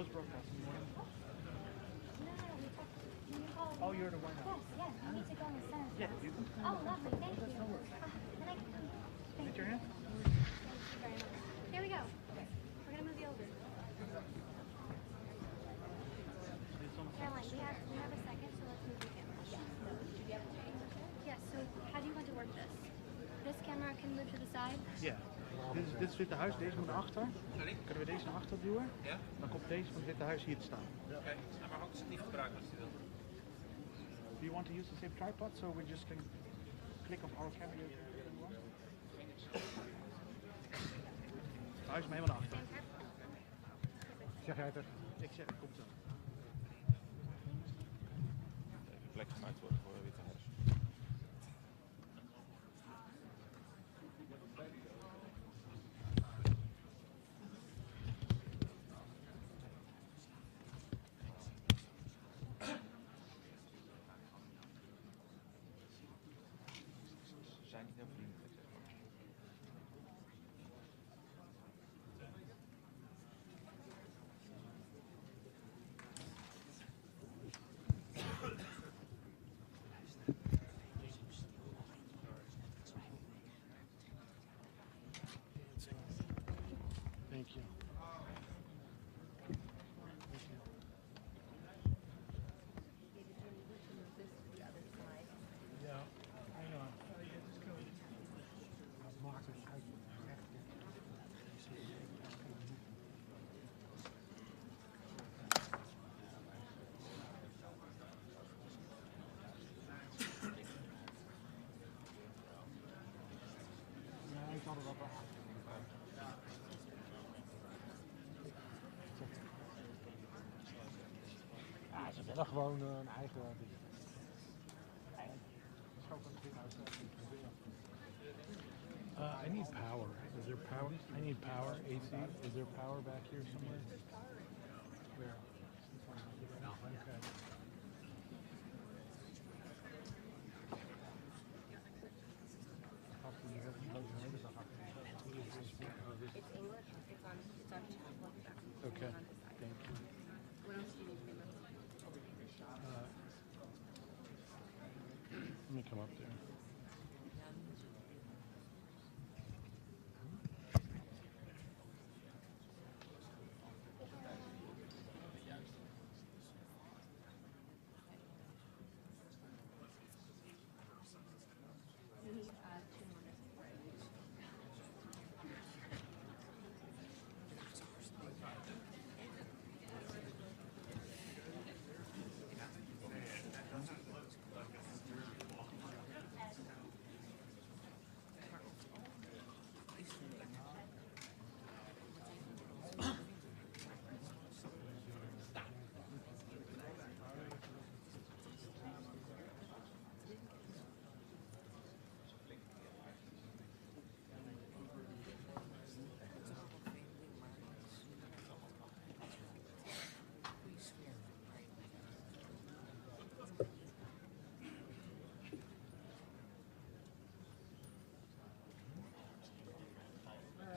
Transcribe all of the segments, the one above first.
Close broadcast in the morning. Oh, you're the one. Yes, you need to go and send. Yeah, you can. Oh, lovely, thank you. No worries. Then I can come. Get your hand. Thank you very much. Here we go. We're gonna move you over. Caroline, we have a second, so let's move the camera. Yes, so how do you want to work this? This camera can move to the side? Ja. Dit is het Witte Huis, deze moet naar achter. Sorry? Kunnen we deze naar achter duwen? Ja? Dan komt deze van het Witte Huis hier te staan. Oké, maar ook ze niet gebruiken als je wil. Do you want to use the same tripod so we just can click on our camera? Het huis is me helemaal naar achter. Zeg jij het er? Ik zeg het, komt zo. Even plek gemaakt worden voor Witte Huis. Ze zijn niet heel vriendelijk, zeg maar. Thank you. Ja, I know. Just go. Marca uit. Ja, ik had er wat aan. Ja, ze willen gewoon een eigen ding. I need power. Is there power? I need power. AC. Is there power back here somewhere? Where? No. Okay. It's English. It's on chat. Okay. Thank you. What else do you need from me? Let me come up there. We need 2 more minutes.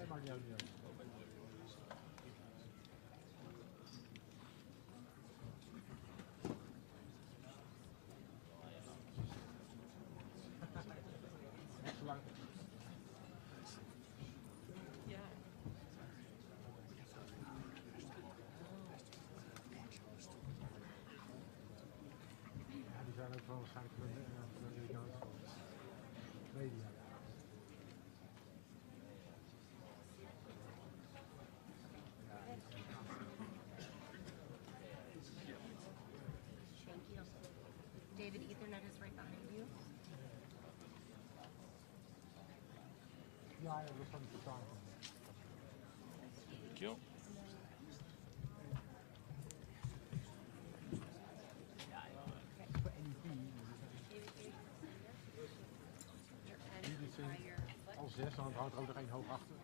Maakt niet uit. Net zo lang. Ja. Ja, die zijn ook wel waarschijnlijk voor de Amerikaanse media. Thank you. David, Ethernet is right behind you. Ja, dat kan ik verstaan. Thank you. Al 6, dan houdt er ook nog één hoog achter.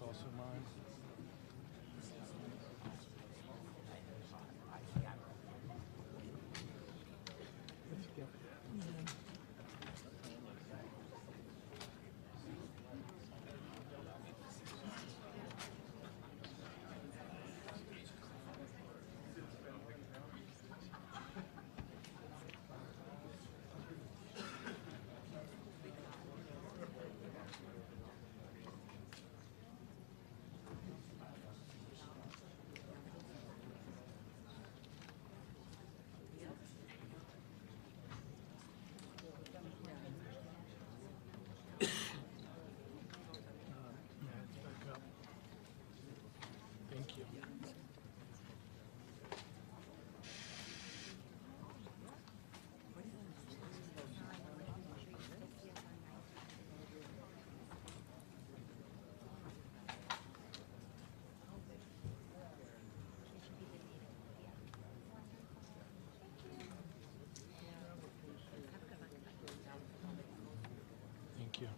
That's also mine. Let's get yeah, it's back up. Thank you. Thank you.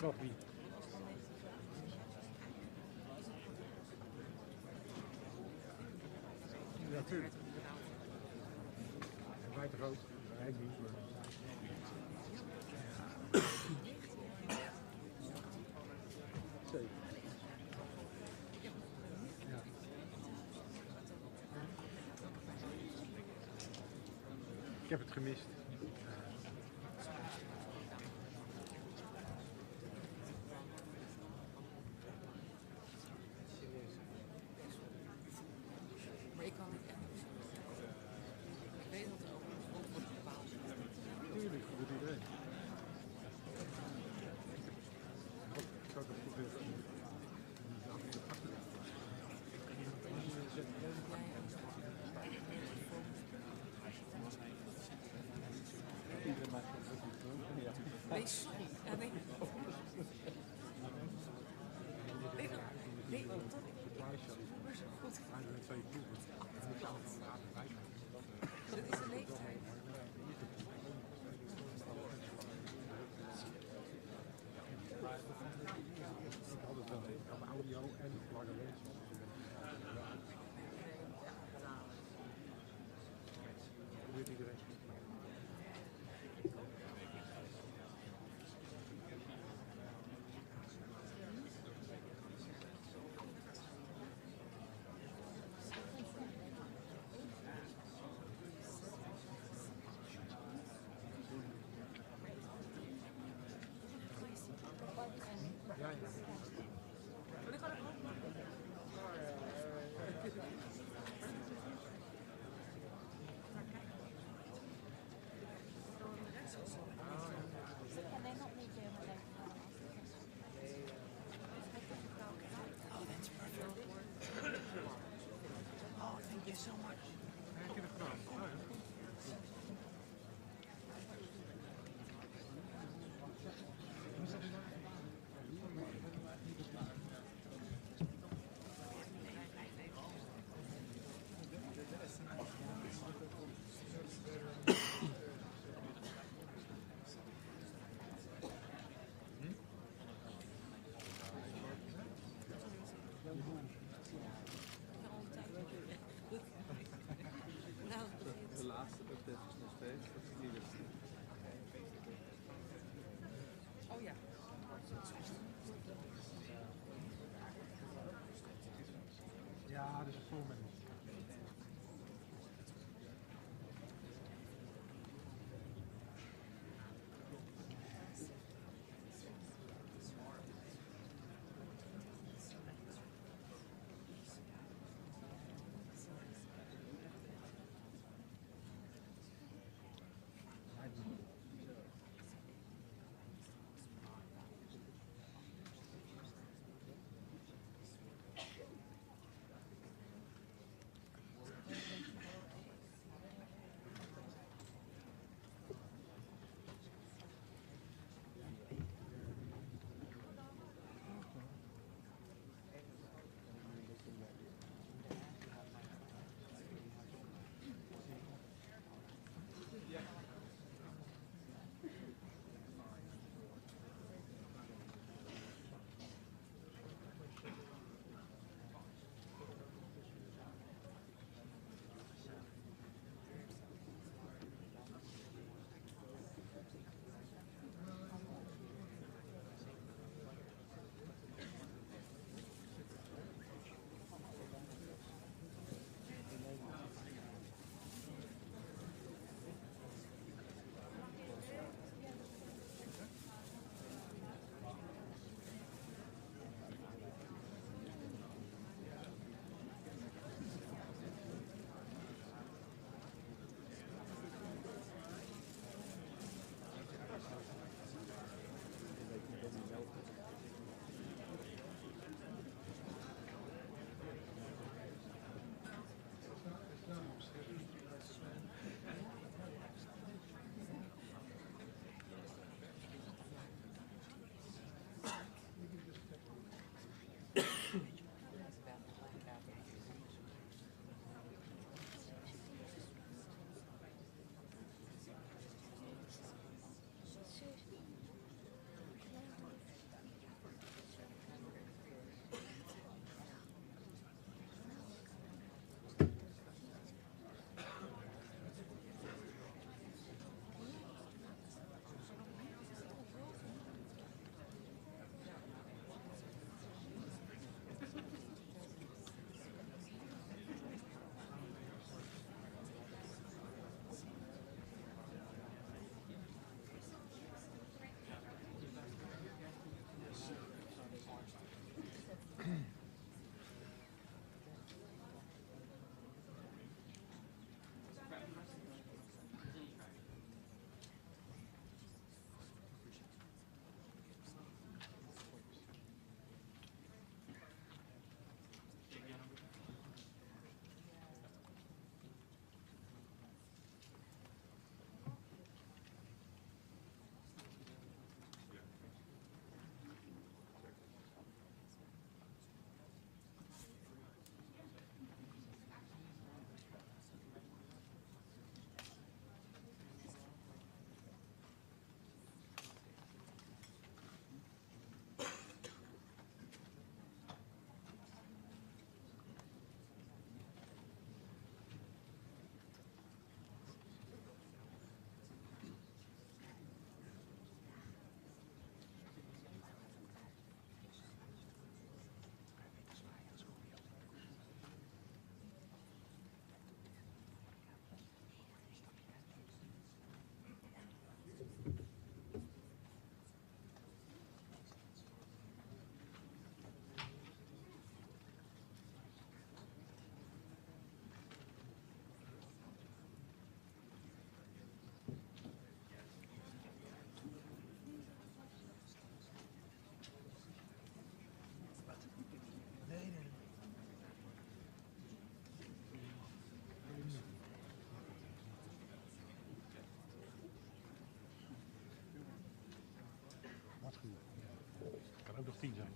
Copy. Natuurlijk. Wij toch ook? Wij niet, maar... Zeker. Ja. Ik heb het gemist. Maar ik kan niet echt. Ik weet dat er ook een grond wordt bepaald. Tuurlijk, dat doet iedereen. Ik zou dat proberen. Nee, sorry. Ja, nee. Nee, dat is zo goed. Dat is de leeftijd. Altijd wel op audio en lange mensen. Probeert iedereen. Tea time.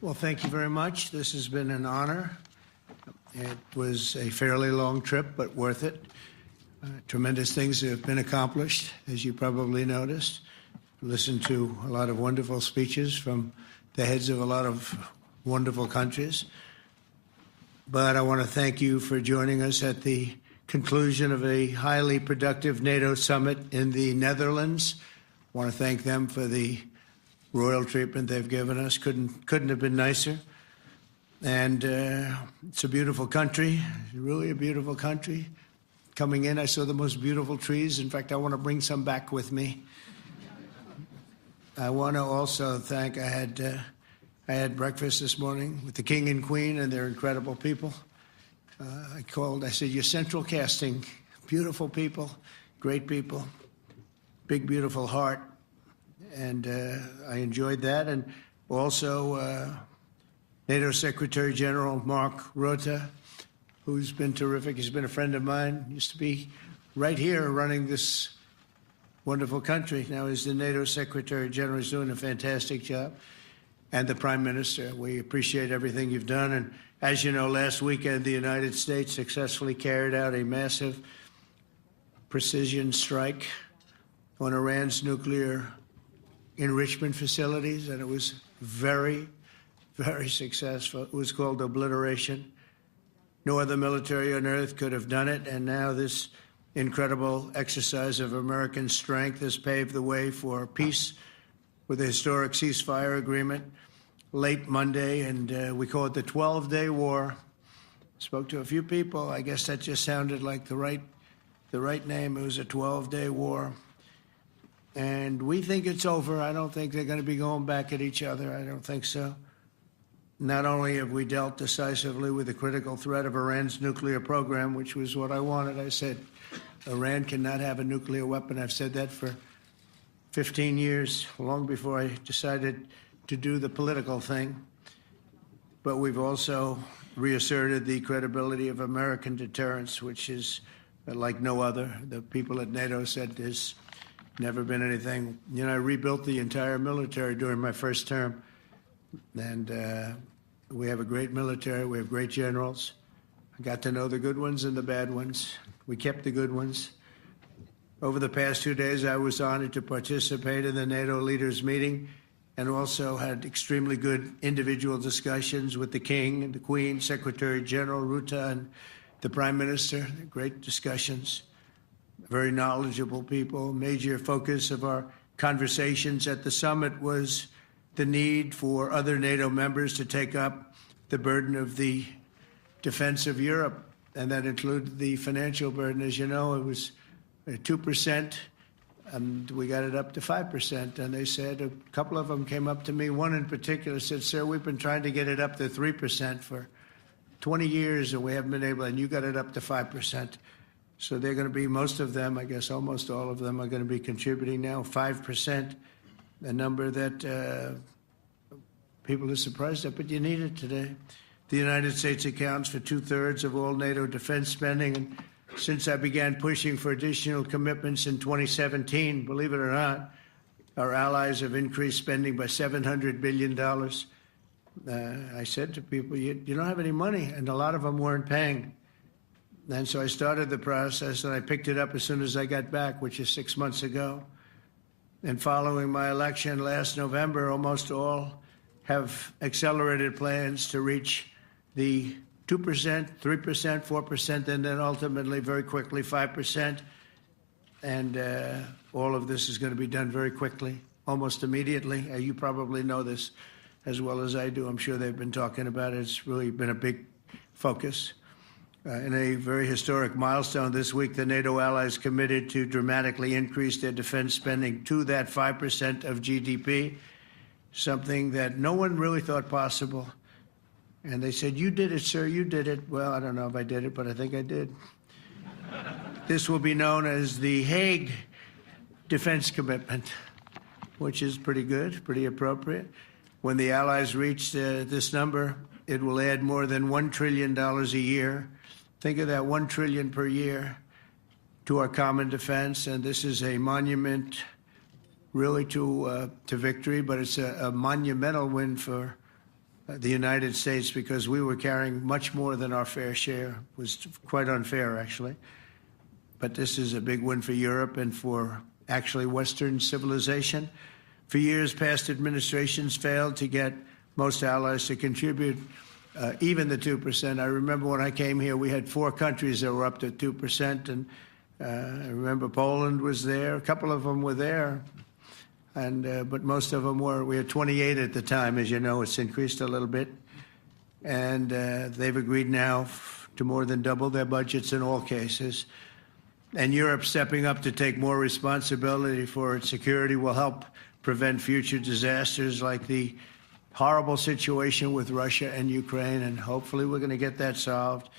Well, thank you very much. This has been an honor. It was a fairly long trip, but worth it. Tremendous things have been accomplished, as you probably noticed. Listened to a lot of wonderful speeches from the heads of a lot of wonderful countries. But I want to thank you for joining us at the conclusion of a highly productive NATO summit in the Netherlands. I want to thank them for the royal treatment they've given us. Couldn't have been nicer. And it's a beautiful country, really a beautiful country. Coming in, I saw the most beautiful trees. In fact, I want to bring some back with me. I want to also thank, I had breakfast this morning with the King and Queen, and they're incredible people. I said, you're central casting, beautiful people, great people, big, beautiful heart. And I enjoyed that. And also NATO Secretary General Mark Rutte, who's been terrific. He's been a friend of mine, used to be right here running this wonderful country. Now he's the NATO Secretary General. He's doing a fantastic job. And the Prime Minister, we appreciate everything you've done. And as you know, last weekend, the United States successfully carried out a massive precision strike on Iran's nuclear enrichment facilities, and it was very, very successful. It was called obliteration. No other military on earth could have done it, and now this incredible exercise of American strength has paved the way for peace with a historic ceasefire agreement late Monday, and we call it the 12-day war. Spoke to a few people. I guess that just sounded like the right name. It was a 12-day war. And we think it's over. I don't think they're going to be going back at each other. I don't think so. Not only have we dealt decisively with the critical threat of Iran's nuclear program, which was what I wanted. I said, Iran cannot have a nuclear weapon. I've said that for 15 years, long before I decided to do the political thing. But we've also reasserted the credibility of American deterrence, which is like no other. The people at NATO said Never been anything. You know, I rebuilt the entire military during my first term. And we have a great military. We have great generals. I got to know the good ones and the bad ones. We kept the good ones. Over the past 2 days, I was honored to participate in the NATO leaders meeting and also had extremely good individual discussions with the King and the Queen, Secretary General Rutte, and the Prime Minister. Great discussions. Very knowledgeable people. Major focus of our conversations at the summit was the need for other NATO members to take up the burden of the defense of Europe, and that included the financial burden. As you know, it was 2%, and we got it up to 5%. And they said, a couple of them came up to me, one in particular said, "Sir, we've been trying to get it up to 3% for 20 years, and we haven't been able, and you got it up to 5%. So they're going to be, most of them, I guess almost all of them, are going to be contributing now, 5%, a number that people are surprised at, but you need it today. The United States accounts for 2/3 of all NATO defense spending, and since I began pushing for additional commitments in 2017, believe it or not, our allies have increased spending by $700 billion. I said to people, you don't have any money, and a lot of them weren't paying. And so I started the process, and I picked it up as soon as I got back, which is 6 months ago. And following my election last November, almost all have accelerated plans to reach the 2%, 3%, 4%, and then ultimately, very quickly, 5%. And all of this is going to be done very quickly, almost immediately. You probably know this as well as I do. I'm sure they've been talking about it. It's really been a big focus. In a very historic milestone this week, the NATO allies committed to dramatically increase their defense spending to that 5% of GDP, something that no one really thought possible. And they said, "You did it, sir, you did it." Well, I don't know if I did it, but I think I did. This will be known as the Hague defense commitment, which is pretty good, pretty appropriate. When the allies reach this number, it will add more than $1 trillion a year. Think of that, $1 trillion per year to our common defense. And this is a monument really to victory, but it's a monumental win for the United States, because we were carrying much more than our fair share. It was quite unfair, actually. But this is a big win for Europe and for actually Western civilization. For years, past administrations failed to get most allies to contribute even the 2%. I remember when I came here, we had 4 countries that were up to 2%, and I remember Poland was there. A couple of them were there. But most of them were. We had 28 at the time. As you know, it's increased a little bit. And they've agreed now to more than double their budgets in all cases. And Europe stepping up to take more responsibility for its security will help prevent future disasters like the horrible situation with Russia and Ukraine, and hopefully we're going to get that solved.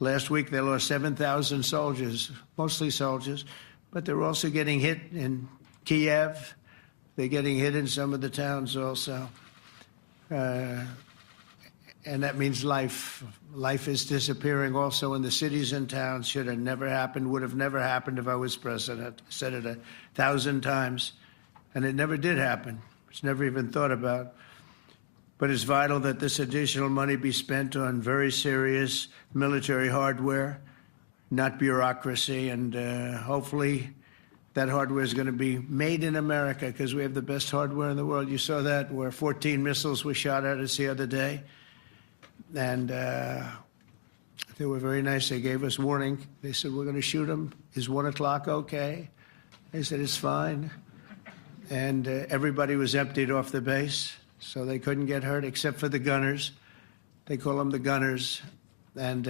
Last week they lost 7,000 soldiers, mostly soldiers, but they're also getting hit in Kiev. They're getting hit in some of the towns also. And that means life. Life is disappearing also in the cities and towns. Should have never happened, would have never happened if I was president. I said it 1,000 times. And it never did happen. It's never even thought about. But it's vital that this additional money be spent on very serious military hardware, not bureaucracy, and hopefully that hardware is going to be made in America, because we have the best hardware in the world. You saw that, where 14 missiles were shot at us the other day. And they were very nice. They gave us warning. They said, "We're going to shoot them. Is 1 o'clock okay?" They said, "It's fine." And everybody was emptied off the base, so they couldn't get hurt except for the gunners. They call them the gunners. And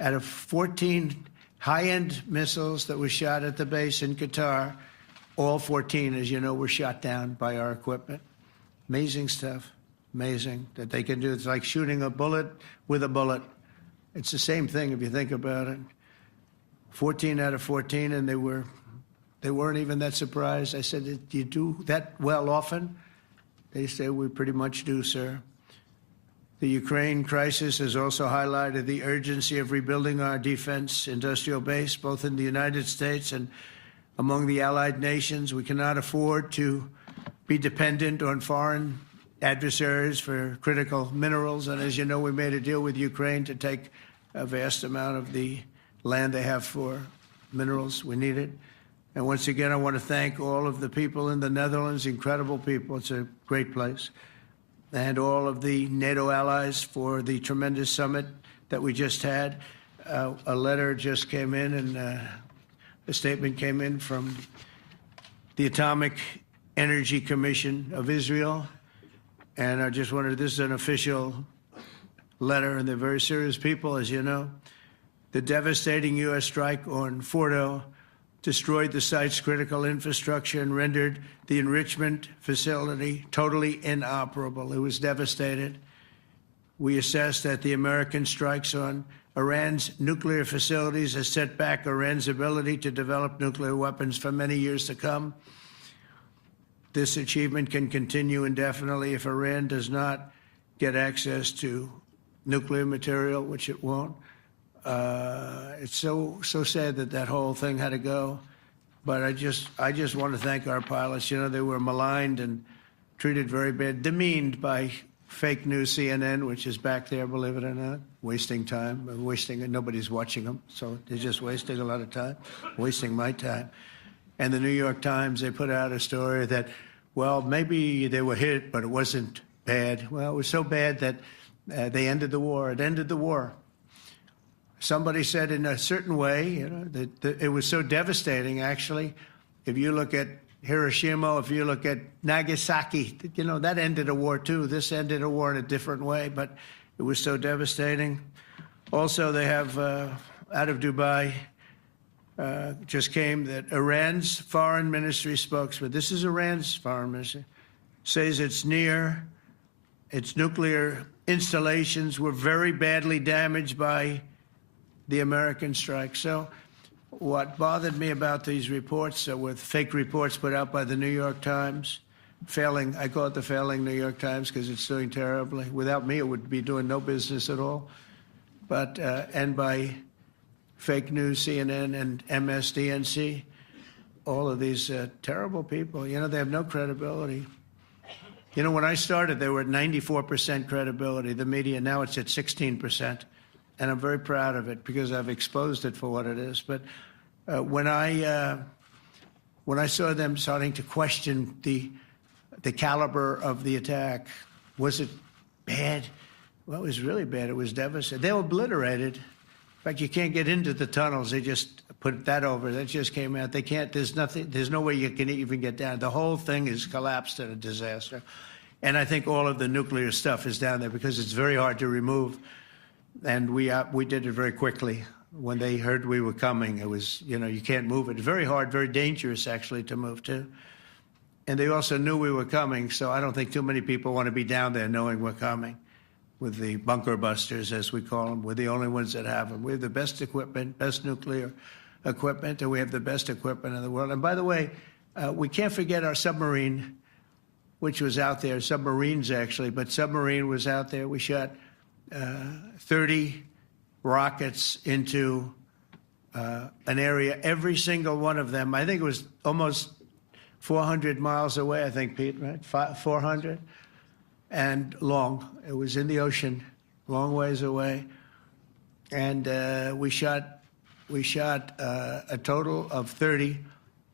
out of 14 high-end missiles that were shot at the base in Qatar, all 14, as you know, were shot down by our equipment. Amazing stuff. Amazing that they can do. It's like shooting a bullet with a bullet. It's the same thing if you think about it. 14 out of 14, and they weren't even that surprised. I said, "Do you do that well often?" They say, "We pretty much do, sir." The Ukraine crisis has also highlighted the urgency of rebuilding our defense industrial base, both in the United States and among the allied nations. We cannot afford to be dependent on foreign adversaries for critical minerals. And as you know, we made a deal with Ukraine to take a vast amount of the land they have for minerals. We need it. And once again, I want to thank all of the people in the Netherlands, incredible people. It's a great place. And all of the NATO allies for the tremendous summit that we just had. A letter just came in, and a statement came in from the Atomic Energy Commission of Israel. And I just wondered, this is an official letter, and they're very serious people, as you know. The devastating U.S. strike on Fordo destroyed the site's critical infrastructure and rendered the enrichment facility totally inoperable. It was devastated. We assess that the American strikes on Iran's nuclear facilities has set back Iran's ability to develop nuclear weapons for many years to come. This achievement can continue indefinitely if Iran does not get access to nuclear material, which it won't. It's so sad that that whole thing had to go. But I just want to thank our pilots. You know, they were maligned and treated very bad, demeaned by fake news CNN, which is back there, believe it or not, wasting time, nobody's watching them, so they're just wasting a lot of time, wasting my time. And the New York Times, they put out a story that, well, maybe they were hit, but it wasn't bad. Well, it was so bad that they ended the war. It ended the war. Somebody said in a certain way, you know, that it was so devastating, actually. If you look at Hiroshima, if you look at Nagasaki, you know, that ended a war too. This ended a war in a different way, but it was so devastating. Also, they have, out of Dubai, just came that Iran's foreign ministry spokesman, this is Iran's foreign ministry, says its nuclear installations were very badly damaged by the American strike. So what bothered me about these reports with fake reports put out by the New York Times, failing, I call it the failing New York Times because it's doing terribly. Without me, it would be doing no business at all. But, and by fake news, CNN and MSDNC, all of these terrible people, you know, they have no credibility. You know, when I started, they were at 94% credibility, the media. Now it's at 16%. And I'm very proud of it because I've exposed it for what it is. But when I saw them starting to question the caliber of the attack, was it bad? Well, it was really bad. It was devastating. They were obliterated. In fact, you can't get into the tunnels. They just put that over. That just came out. They can't. There's nothing. There's no way you can even get down. The whole thing is collapsed in a disaster. And I think all of the nuclear stuff is down there because it's very hard to remove. And we did it very quickly. When they heard we were coming, it was, you know, you can't move it. Very hard, very dangerous, actually, to move to. And they also knew we were coming, so I don't think too many people want to be down there knowing we're coming with the bunker busters, as we call them. We're the only ones that have them. We have the best equipment, best nuclear equipment, and we have the best equipment in the world. And by the way, we can't forget our submarine, which was out there, submarines actually, but submarine was out there. We shot 30 rockets into an area, every single one of them. I think it was almost 400 miles away, I think, Pete, right? 400 and long. It was in the ocean, long ways away. And we shot a total of 30.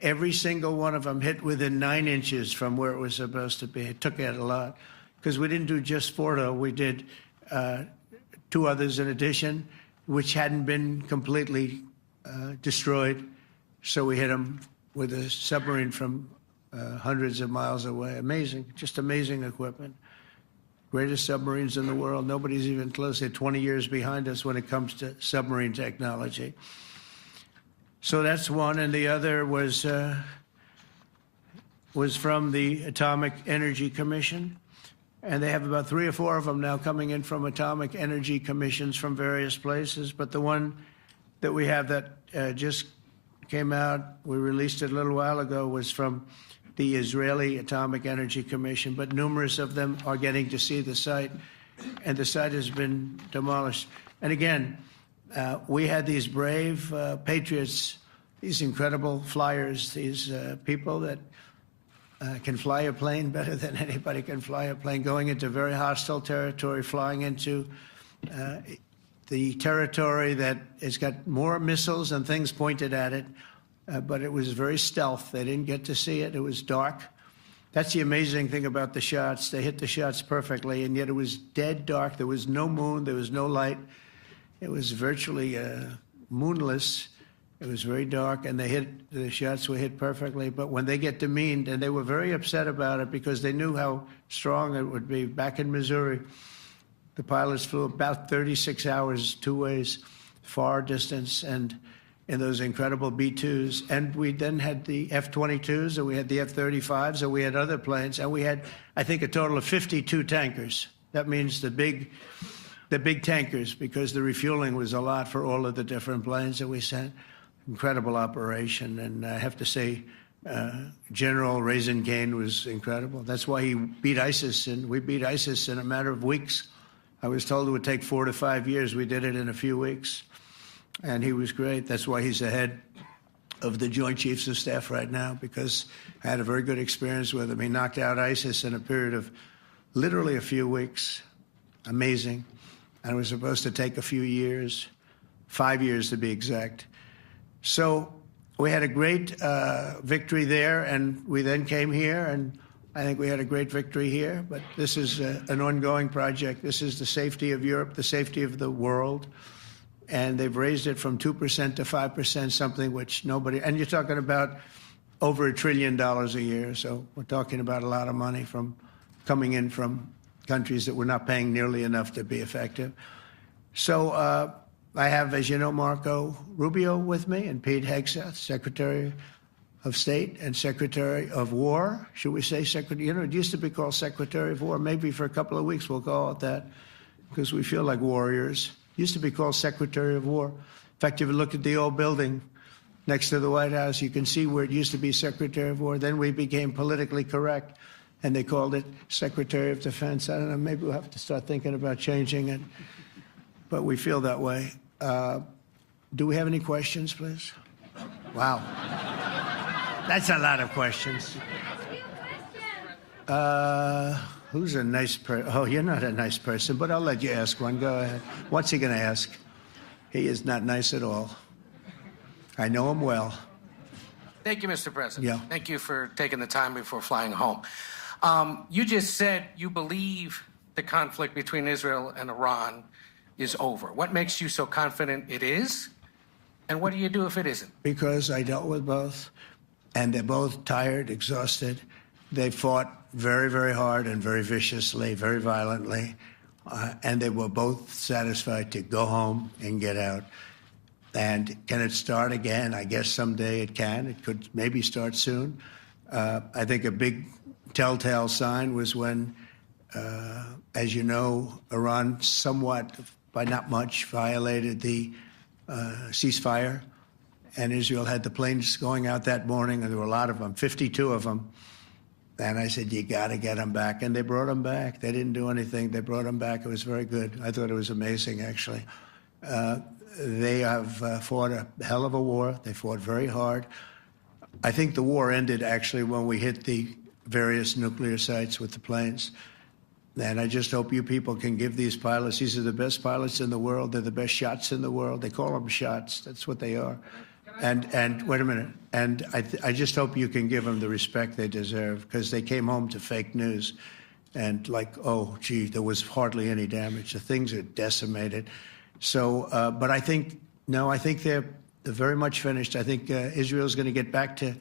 Every single one of them hit within 9 inches from where it was supposed to be. It took out a lot because we didn't do just Fordo. We did 2 others in addition, which hadn't been completely destroyed. So we hit them with a submarine from hundreds of miles away. Amazing, just amazing equipment. Greatest submarines in the world. Nobody's even close. They're 20 years behind us when it comes to submarine technology. So that's one, and the other was from the Atomic Energy Commission. And they have about 3 or 4 of them now coming in from atomic energy commissions from various places. But the one that we have that just came out, we released it a little while ago, was from the Israeli Atomic Energy Commission. But numerous of them are getting to see the site, and the site has been demolished. And again, we had these brave patriots these incredible flyers, these people that can fly a plane better than anybody can fly a plane, going into very hostile territory, flying into the territory that has got more missiles and things pointed at it, but it was very stealth. They didn't get to see it. It was dark. That's the amazing thing about the shots. They hit the shots perfectly, and yet it was dead dark. There was no moon. There was no light. It was virtually moonless. It was very dark, and the shots were hit perfectly. But when they get demeaned, and they were very upset about it because they knew how strong it would be. Back in Missouri, the pilots flew about 36 hours, 2 ways, far distance, and in those incredible B-2s. And we then had the F-22s, and we had the F-35s, and we had other planes, and we had, I think, a total of 52 tankers. That means the big tankers, because the refueling was a lot for all of the different planes that we sent. Incredible operation, and I have to say, General Raisin Cain was incredible. That's why he beat ISIS, and we beat ISIS in a matter of weeks. I was told it would take 4 to 5 years. We did it in a few weeks, and he was great. That's why he's the head of the Joint Chiefs of Staff right now, because I had a very good experience with him. He knocked out ISIS in a period of literally a few weeks. Amazing. And it was supposed to take a few years, 5 years to be exact. So we had a great victory there, and we then came here, and I think we had a great victory here. But this is an ongoing project. This is the safety of Europe, the safety of the world. And they've raised it from 2% to 5%, something which nobody, and you're talking about over $1 trillion a year. So we're talking about a lot of money coming in from countries that we're not paying nearly enough to be effective. So I have, as you know, Marco Rubio with me, and Pete Hegseth, Secretary of State and Secretary of War. Should we say Secretary? You know, it used to be called Secretary of War. Maybe for a couple of weeks we'll call it that, because we feel like warriors. It used to be called Secretary of War. In fact, if you look at the old building next to the White House, you can see where it used to be Secretary of War. Then we became politically correct, and they called it Secretary of Defense. I don't know, maybe we'll have to start thinking about changing it, but we feel that way. Do we have any questions, please? Wow. That's a lot of questions. Who's a nice person? Oh, you're not a nice person, but I'll let you ask one. Go ahead. What's he going to ask? He is not nice at all. I know him well. Thank you, Mr. President. Yeah. Thank you for taking the time before flying home. You just said you believe the conflict between Israel and Iran is over. What makes you so confident it is? And what do you do if it isn't? Because I dealt with both, and they're both tired, exhausted. They fought very, very hard and very viciously, very violently, and they were both satisfied to go home and get out. And can it start again? I guess someday it can. It could maybe start soon. I think a big telltale sign was when, as you know, Iran somewhat, by not much, violated the ceasefire, and Israel had the planes going out that morning, and there were a lot of them, 52 of them. And I said, you got to get them back. And they brought them back. They didn't do anything. They brought them back. It was very good. I thought it was amazing, actually. They have fought a hell of a war. They fought very hard. I think the war ended, actually, when we hit the various nuclear sites with the planes. And I just hope you people can give these pilots, these are the best pilots in the world. They're the best shots in the world. They call them shots. That's what they are. And wait a minute. And I just hope you can give them the respect they deserve, because they came home to fake news. And like, oh, gee, there was hardly any damage. The things are decimated. So, but I think, no, I think they're very much finished. I think Israel's going to get back to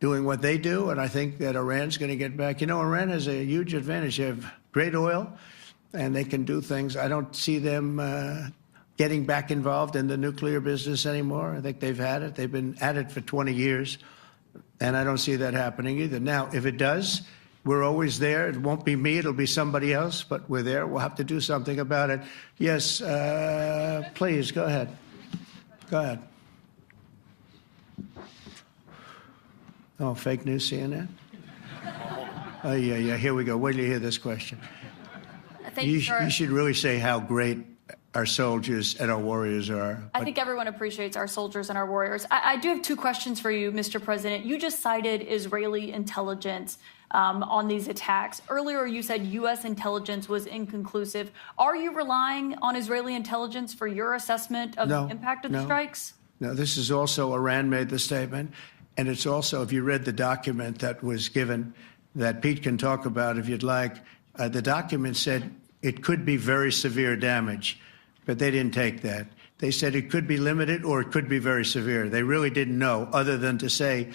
doing what they do, and I think that Iran's going to get back. You know, Iran has a huge advantage. They have great oil, and they can do things. I don't see them getting back involved in the nuclear business anymore. I think they've had it. They've been at it for 20 years, and I don't see that happening either. Now, if it does, we're always there. It won't be me. It'll be somebody else, but we're there. We'll have to do something about it. Yes, please, go ahead. Go ahead. Oh, fake news, CNN? Oh, yeah, here we go. Wait till you hear this question. Thank you, You should really say how great our soldiers and our warriors are. I think everyone appreciates our soldiers and our warriors. I do have two questions for you, Mr. President. You just cited Israeli intelligence on these attacks. Earlier, you said U.S. intelligence was inconclusive. Are you relying on Israeli intelligence for your assessment of the impact of the strikes? No, this is also Iran made the statement. And it's also, if you read the document that was given, that Pete can talk about if you'd like, the document said it could be very severe damage, but they didn't take that. They said it could be limited or it could be very severe. They really didn't know, other than to say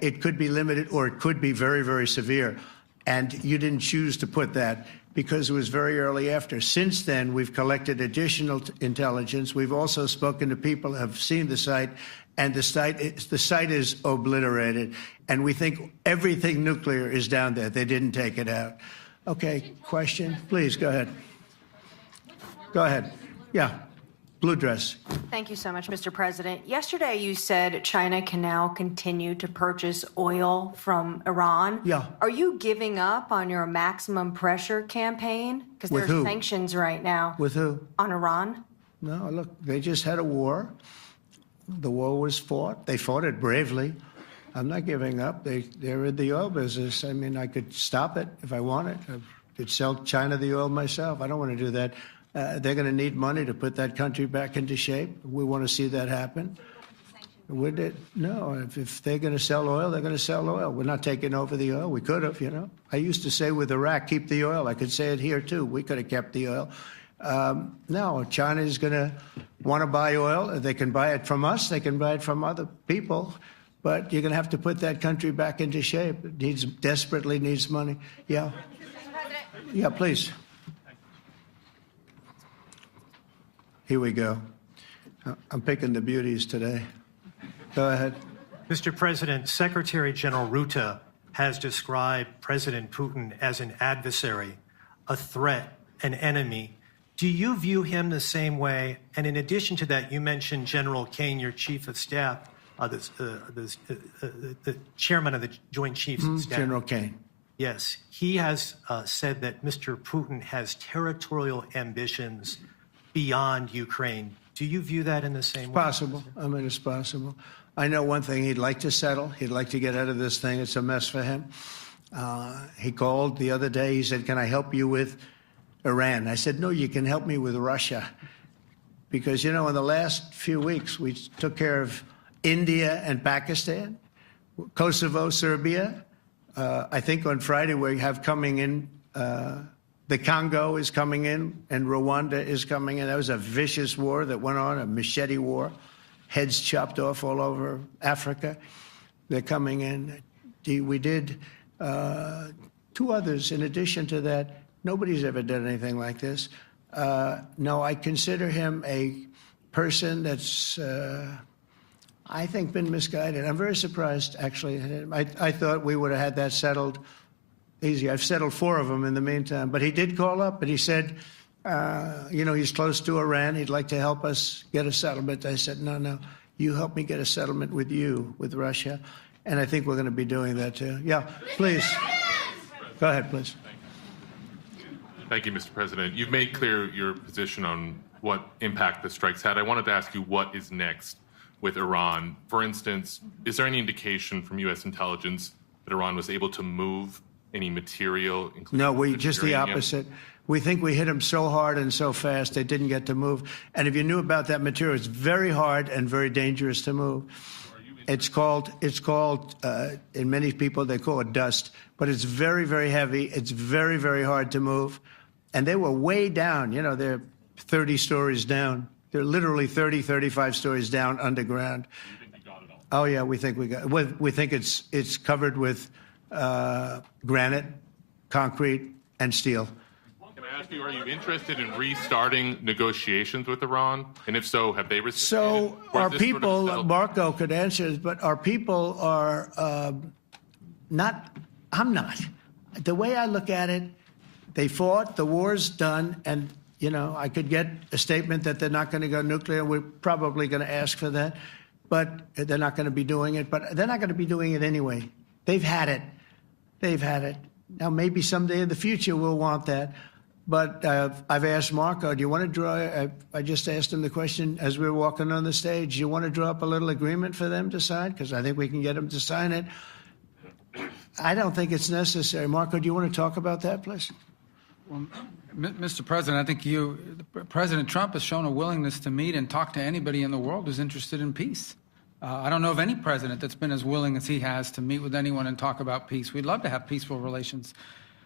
it could be limited or it could be very, very severe. And you didn't choose to put that because it was very early after. Since then, we've collected additional intelligence. We've also spoken to people who have seen the site, and the site is obliterated. And we think everything nuclear is down there. They didn't take it out. Okay, question? Please, go ahead. Go ahead. Yeah. Blue dress. Thank you so much, Mr. President. Yesterday, you said China can now continue to purchase oil from Iran. Yeah. Are you giving up on your maximum pressure campaign? Because there are sanctions right now. With who? On Iran. No, look, they just had a war. The war was fought. They fought it bravely. I'm not giving up. They're in the oil business. I mean, I could stop it if I wanted. I could sell China the oil myself. I don't want to do that. They're going to need money to put that country back into shape. We want to see that happen. Would it? No. If they're going to sell oil, they're going to sell oil. We're not taking over the oil. We could have, you know. I used to say with Iraq, keep the oil. I could say it here, too. We could have kept the oil. No, China is going to want to buy oil. They can buy it from us. They can buy it from other people. But you're going to have to put that country back into shape. It desperately needs money. Yeah. Yeah, please. Here we go. I'm picking the beauties today. Go ahead. Mr. President, Secretary General Rutte has described President Putin as an adversary, a threat, an enemy. Do you view him the same way? And in addition to that, you mentioned General Kane, your chief of staff, the chairman of the Joint Chiefs of Staff. General Kane. Yes. He has said that Mr. Putin has territorial ambitions beyond Ukraine. Do you view that in the same way? Possible. I mean, it's possible. I know one thing. He'd like to settle. He'd like to get out of this thing. It's a mess for him. He called the other day. He said, can I help you with Iran? I said, no, you can help me with Russia. Because, you know, in the last few weeks, we took care of India and Pakistan, Kosovo, Serbia. I think on Friday we have coming in the Congo is coming in, and Rwanda is coming in. That was a vicious war that went on, a machete war, heads chopped off all over Africa. They're coming in. We did 2 others in addition to that. Nobody's ever done anything like this. No, I consider him a person that's, I think, been misguided. I'm very surprised, actually. I thought we would have had that settled easy. I've settled 4 of them in the meantime. But he did call up, and he said, you know, he's close to Iran. He'd like to help us get a settlement. I said, no, you help me get a settlement with you, with Russia. And I think we're going to be doing that, too. Yeah, please. Go ahead, please. Thank you, Mr. President. You've made clear your position on what impact the strikes had. I wanted to ask you what is next with Iran. For instance, is there any indication from U.S. intelligence that Iran was able to move any material? No, just the opposite. We think we hit them so hard and so fast they didn't get to move. And if you knew about that material, it's very hard and very dangerous to move. It's called, in many people, they call it dust. But it's very, very heavy. It's very, very hard to move. And they were way down. You know, they're 30 stories down. They're literally 30, 35 stories down underground. You think we got it all? Oh, yeah, we think we got it. We think it's covered with granite, concrete, and steel. Can I ask you, are you interested in restarting negotiations with Iran? And if so, have they resisted? So our people, Marco could answer this, but our people are not, I'm not. The way I look at it, they fought, the war's done, and, you know, I could get a statement that they're not going to go nuclear. We're probably going to ask for that, but they're not going to be doing it. But they're not going to be doing it anyway. They've had it. They've had it. Now, maybe someday in the future we'll want that. But I've asked Marco, do you want to draw, I just asked him the question as we were walking on the stage, do you want to draw up a little agreement for them to sign? Because I think we can get them to sign it. I don't think it's necessary. Marco, do you want to talk about that, please? Well, Mr. President, I think President Trump has shown a willingness to meet and talk to anybody in the world who's interested in peace. I don't know of any president that's been as willing as he has to meet with anyone and talk about peace. We'd love to have peaceful relations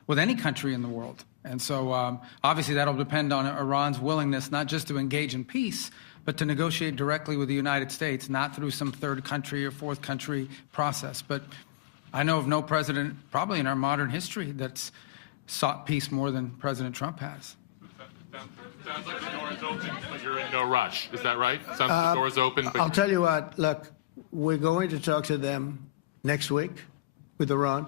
with any country in the world. And so obviously that'll depend on Iran's willingness not just to engage in peace, but to negotiate directly with the United States, not through some third country or fourth country process. But I know of no president, probably in our modern history, that's sought peace more than President Trump has. Sounds like the door is open, but you're in no rush. Is that right? Sounds like the door is open. But I'll tell you what, look, we're going to talk to them next week with Iran.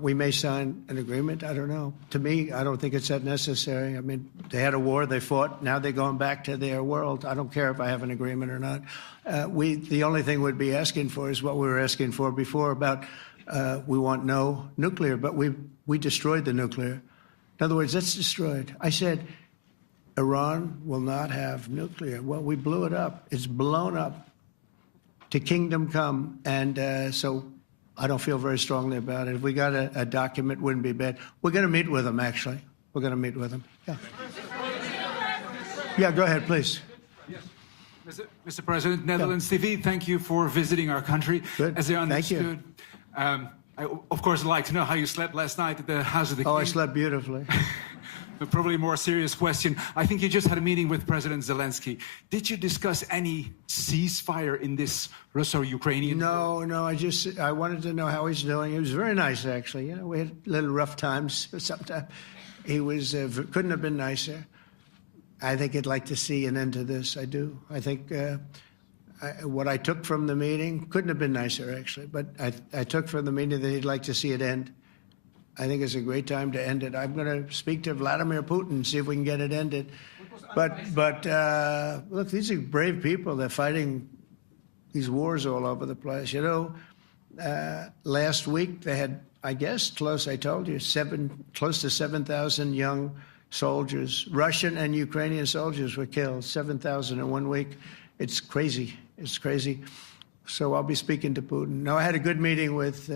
We may sign an agreement. I don't know. To me, I don't think it's that necessary. I mean, they had a war, they fought. Now they're going back to their world. I don't care if I have an agreement or not. The only thing we'd be asking for is what we were asking for before about we want no nuclear, but we destroyed the nuclear. In other words, that's destroyed. I said, Iran will not have nuclear. Well, we blew it up. It's blown up to kingdom come. And so I don't feel very strongly about it. If we got a document, wouldn't be bad. We're going to meet with them, actually. We're going to meet with them. Yeah. Yeah, go ahead, please. Yes. Mr. President, Netherlands TV, thank you for visiting our country. Good. As I understood, thank you. I, of course, would like to know how you slept last night at the House of the King. Oh, I slept beautifully. But probably a more serious question. I think you just had a meeting with President Zelensky. Did you discuss any ceasefire in this Russo-Ukrainian? No. I wanted to know how he's doing. He was very nice, actually. You know, we had little rough times sometimes. He was couldn't have been nicer. I think he'd like to see an end to this. I do. I think what I took from the meeting couldn't have been nicer, actually. But I took from the meeting that he'd like to see it end. I think it's a great time to end it. I'm going to speak to Vladimir Putin and see if we can get it ended. But look, these are brave people. They're fighting these wars all over the place. You know, last week they had, I guess, I told you, close to 7,000 young soldiers, Russian and Ukrainian soldiers were killed, 7,000 in 1 week. It's crazy. It's crazy. So I'll be speaking to Putin. No, I had a good meeting with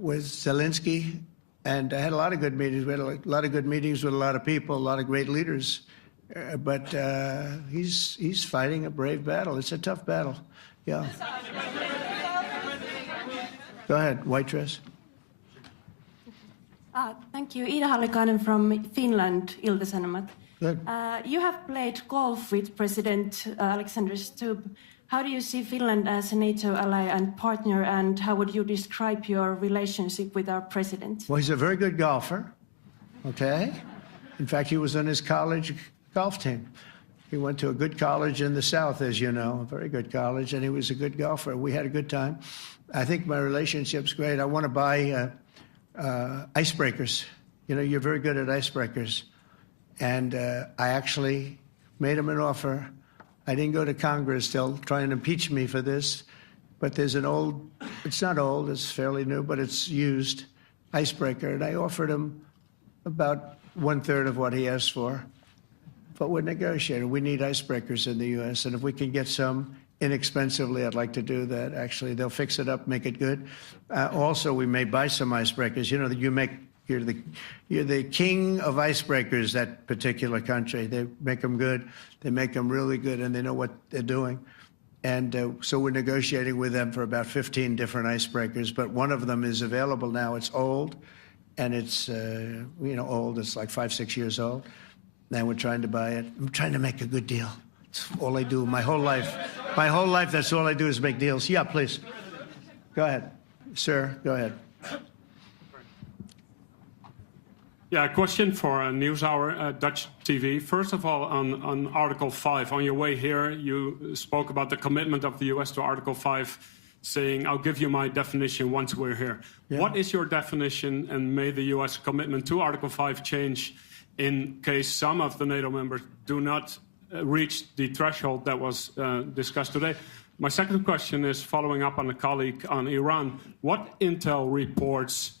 Zelensky. And I had a lot of good meetings. We had a lot of good meetings with a lot of people, a lot of great leaders. But he's fighting a brave battle. It's a tough battle. Yeah. Go ahead, white dress. Thank you. Ida Hallikainen from Finland, Ilta-Sanomat. Good. You have played golf with President Alexander Stubb. How do you see Finland as a NATO ally and partner, and how would you describe your relationship with our president? Well, he's a very good golfer, okay? In fact, he was on his college golf team. He went to a good college in the South, as you know, a very good college, and he was a good golfer. We had a good time. I think my relationship's great. I want to buy icebreakers. You know, you're very good at icebreakers. And I actually made him an offer. I didn't go to Congress. They'll try and impeach me for this. But there's an old, it's not old, it's fairly new, but it's used icebreaker. And I offered him about 1/3 of what he asked for. But we're negotiating. We need icebreakers in the U.S. And if we can get some inexpensively, I'd like to do that. Actually, they'll fix it up, make it good. Also, we may buy some icebreakers. You know, you're the king of icebreakers, that particular country. They make them good. They make them really good, and they know what they're doing. And so we're negotiating with them for about 15 different icebreakers, but one of them is available now. It's old, and it's, old. It's like 5-6 years old. And we're trying to buy it. I'm trying to make a good deal. It's all I do my whole life. My whole life, that's all I do is make deals. Yeah, please. Go ahead. Sir, go ahead. Yeah, a question for NewsHour, Dutch TV. First of all, on Article 5, on your way here, you spoke about the commitment of the U.S. to Article 5, saying, I'll give you my definition once we're here. Yeah. What is your definition, and may the U.S. commitment to Article 5 change in case some of the NATO members do not reach the threshold that was discussed today? My second question is following up on a colleague on Iran. What intel reports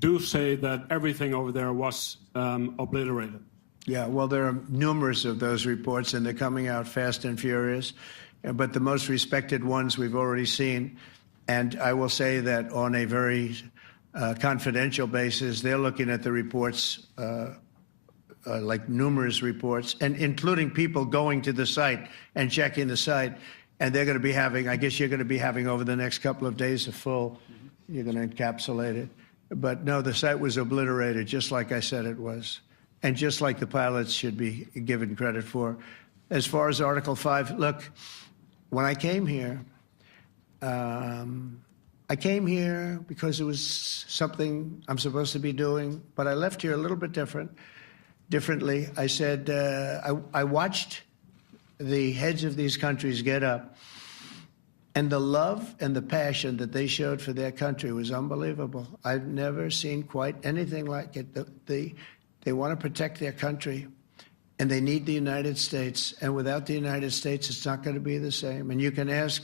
do say that everything over there was obliterated. Yeah, well, there are numerous of those reports, and they're coming out fast and furious. But the most respected ones we've already seen. And I will say that on a very confidential basis, they're looking at the reports, like numerous reports, and including people going to the site and checking the site. And they're going to be having, I guess you're going to be having over the next couple of days a full, you're going to encapsulate it. But no, the site was obliterated, just like I said it was. And just like the pilots should be given credit for. As far as Article 5, look, when I came here because it was something I'm supposed to be doing, but I left here a little bit differently. I said, I watched the heads of these countries get up, and the love and the passion that they showed for their country was unbelievable. I've never seen quite anything like it. They want to protect their country, and they need the United States. And without the United States, it's not going to be the same. And you can ask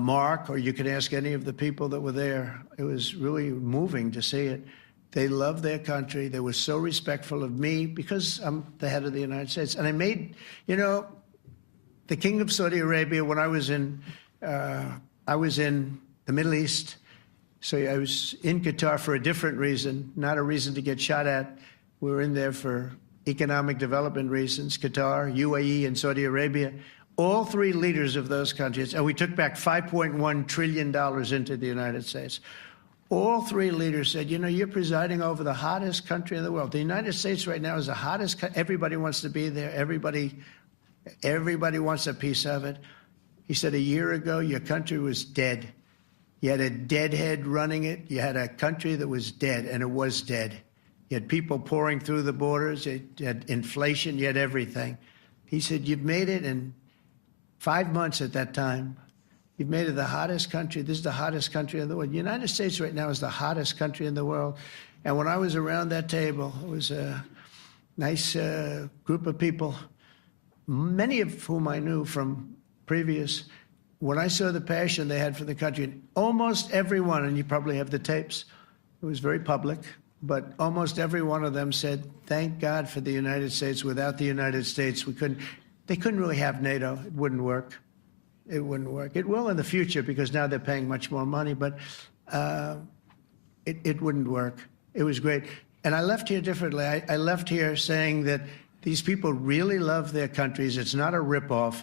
Mark, or you can ask any of the people that were there. It was really moving to see it. They love their country. They were so respectful of me because I'm the head of the United States. And I made, the King of Saudi Arabia, when I was in the Middle East. So I was in Qatar for a different reason, not a reason to get shot at. We were in there for economic development reasons, Qatar, UAE, and Saudi Arabia. All three leaders of those countries, and we took back $5.1 trillion into the United States. All three leaders said, you're presiding over the hottest country in the world. The United States right now is the hottest. Everybody wants to be there. Everybody wants a piece of it. He said, a year ago, your country was dead. You had a deadhead running it. You had a country that was dead, and it was dead. You had people pouring through the borders. You had inflation. You had everything. He said, you've made it in 5 months at that time. You've made it the hottest country. This is the hottest country in the world. The United States right now is the hottest country in the world. And when I was around that table, it was a nice group of people, many of whom I knew from previous. When I saw the passion they had for the country, almost everyone, and you probably have the tapes, it was very public, but almost every one of them said, thank God for the United States. Without the United States, they couldn't really have NATO. It wouldn't work. It wouldn't work. It will in the future because now they're paying much more money, but it wouldn't work. It was great. And I left here differently. I left here saying that these people really love their countries. It's not a ripoff,